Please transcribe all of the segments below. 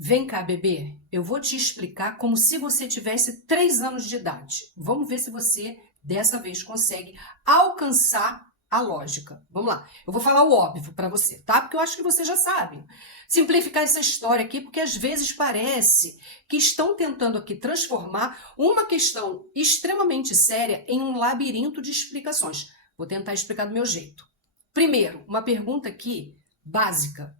Vem cá, bebê, eu vou te explicar como se você tivesse 3 anos de idade. Vamos ver se você, dessa vez, consegue alcançar a lógica. Vamos lá, eu vou falar o óbvio para você, tá? Porque eu acho que você já sabe. Simplificar essa história aqui, porque às vezes parece que estão tentando aqui transformar uma questão extremamente séria em um labirinto de explicações. Vou tentar explicar do meu jeito. Primeiro, uma pergunta aqui básica.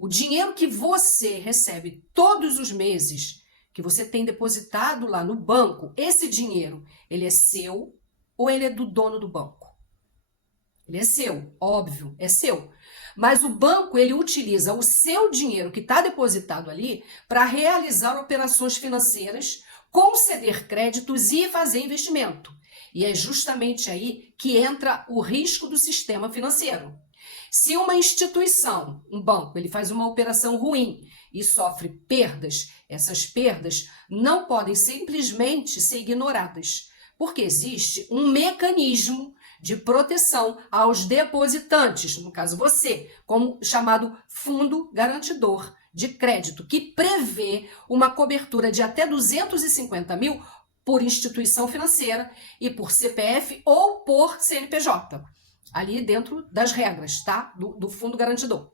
O dinheiro que você recebe todos os meses, que você tem depositado lá no banco, esse dinheiro, ele é seu ou ele é do dono do banco? Ele é seu, óbvio, é seu. Mas o banco, ele utiliza o seu dinheiro que está depositado ali para realizar operações financeiras, conceder créditos e fazer investimento. E é justamente aí que entra o risco do sistema financeiro. Se uma instituição, um banco, ele faz uma operação ruim e sofre perdas, essas perdas não podem simplesmente ser ignoradas, porque existe um mecanismo de proteção aos depositantes, no caso você, como chamado Fundo Garantidor de Crédito, que prevê uma cobertura de até 250 mil por instituição financeira e por CPF ou por CNPJ. Ali dentro das regras, tá? Do Fundo Garantidor.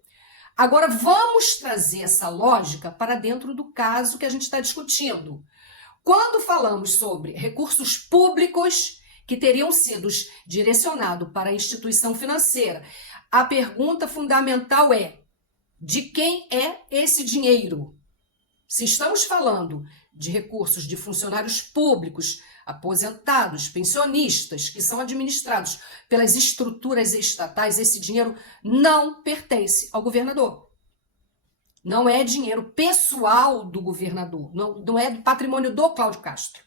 Agora, vamos trazer essa lógica para dentro do caso que a gente está discutindo. Quando falamos sobre recursos públicos que teriam sido direcionados para a instituição financeira, a pergunta fundamental é: de quem é esse dinheiro? Se estamos falando de recursos de funcionários públicos, aposentados, pensionistas, que são administrados pelas estruturas estatais, esse dinheiro não pertence ao governador. Não é dinheiro pessoal do governador, não é do patrimônio do Cláudio Castro.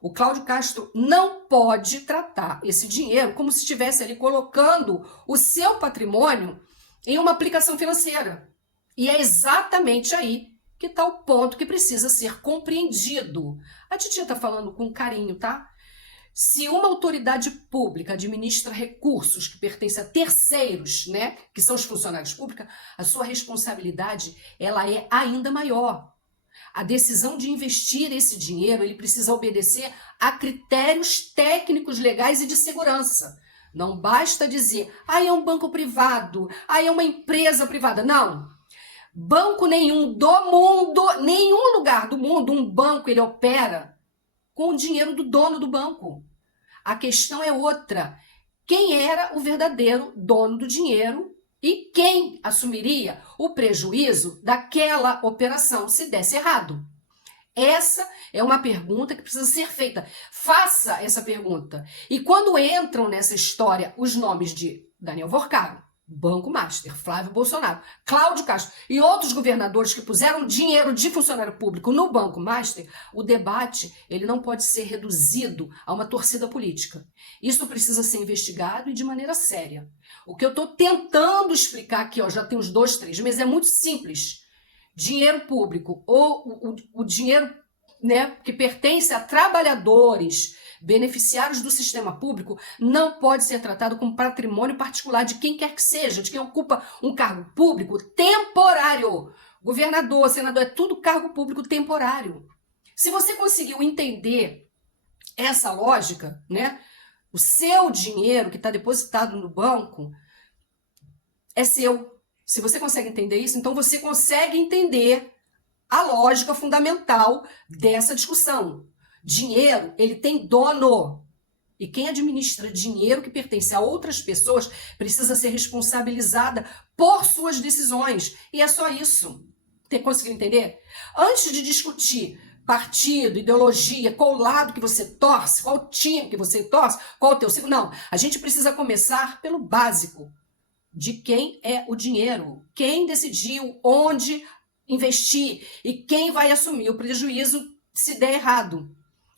O Cláudio Castro não pode tratar esse dinheiro como se estivesse ali colocando o seu patrimônio em uma aplicação financeira. E é exatamente aí que está o ponto que precisa ser compreendido. A titia está falando com carinho, tá? Se uma autoridade pública administra recursos que pertencem a terceiros, né, que são os funcionários públicos, a sua responsabilidade ela é ainda maior. A decisão de investir esse dinheiro, ele precisa obedecer a critérios técnicos, legais e de segurança. Não basta dizer, é um banco privado, é uma empresa privada. Não. Banco nenhum do mundo, nenhum lugar do mundo, um banco ele opera com o dinheiro do dono do banco. A questão é outra. Quem era o verdadeiro dono do dinheiro e quem assumiria o prejuízo daquela operação se desse errado? Essa é uma pergunta que precisa ser feita. Faça essa pergunta. E quando entram nessa história os nomes de Daniel Vorcaro, Banco Master, Flávio Bolsonaro, Cláudio Castro e outros governadores que puseram dinheiro de funcionário público no Banco Master, o debate ele não pode ser reduzido a uma torcida política. Isso precisa ser investigado e de maneira séria. O que eu estou tentando explicar aqui, já tem uns 2, 3 meses, é muito simples. Dinheiro público ou o dinheiro, né, que pertence a trabalhadores, beneficiários do sistema público, não pode ser tratado como patrimônio particular de quem quer que seja, de quem ocupa um cargo público temporário. Governador, senador, é tudo cargo público temporário. Se você conseguiu entender essa lógica, né, o seu dinheiro que está depositado no banco é seu. Se você consegue entender isso, então você consegue entender a lógica fundamental dessa discussão. Dinheiro, ele tem dono. E quem administra dinheiro que pertence a outras pessoas precisa ser responsabilizada por suas decisões. E é só isso. Conseguiu entender? Antes de discutir partido, ideologia, qual lado que você torce, qual time que você torce, qual o teu signo, não. A gente precisa começar pelo básico. De quem é o dinheiro? Quem decidiu onde investir? E quem vai assumir o prejuízo se der errado?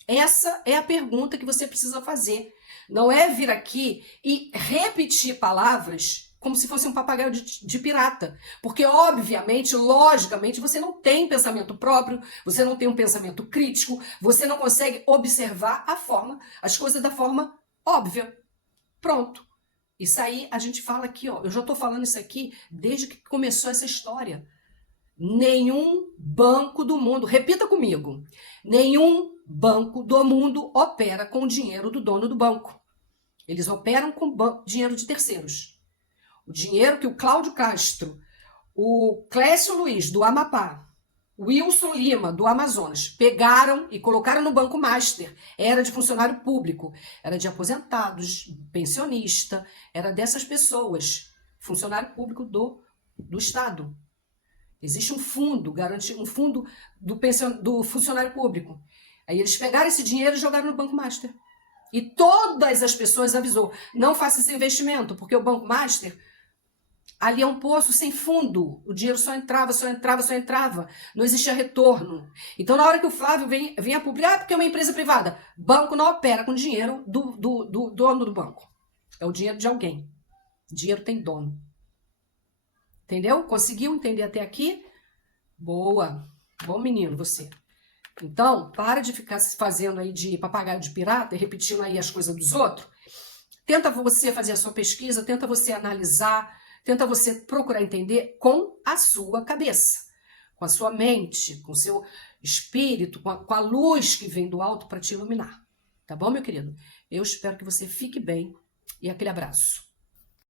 Essa é a pergunta que você precisa fazer. Não é vir aqui e repetir palavras como se fosse um papagaio de pirata. Porque, obviamente, logicamente, você não tem pensamento próprio, você não tem um pensamento crítico, você não consegue observar as coisas da forma óbvia. Pronto. Isso aí a gente fala aqui, eu já estou falando isso aqui desde que começou essa história. Nenhum banco do mundo, repita comigo, nenhum banco do mundo opera com o dinheiro do dono do banco. Eles operam com dinheiro de terceiros. O dinheiro que o Cláudio Castro, o Clécio Luiz, do Amapá, o Wilson Lima, do Amazonas, pegaram e colocaram no Banco Master. Era de funcionário público, era de aposentados, pensionista, era dessas pessoas, funcionário público do Estado. Existe um fundo, um fundo do funcionário público. Aí eles pegaram esse dinheiro e jogaram no Banco Master. E todas as pessoas avisou, não faça esse investimento, porque o Banco Master, ali é um poço sem fundo. O dinheiro só entrava, só entrava, só entrava. Não existia retorno. Então, na hora que o Flávio vem a publicar, porque é uma empresa privada, banco não opera com dinheiro do dono do banco. É o dinheiro de alguém. Dinheiro tem dono. Entendeu? Conseguiu entender até aqui? Boa. Bom menino, você. Então, para de ficar se fazendo aí de papagaio de pirata e repetindo aí as coisas dos outros. Tenta você fazer a sua pesquisa, tenta você analisar, tenta você procurar entender com a sua cabeça, com a sua mente, com o seu espírito, com a luz que vem do alto para te iluminar. Tá bom, meu querido? Eu espero que você fique bem e aquele abraço.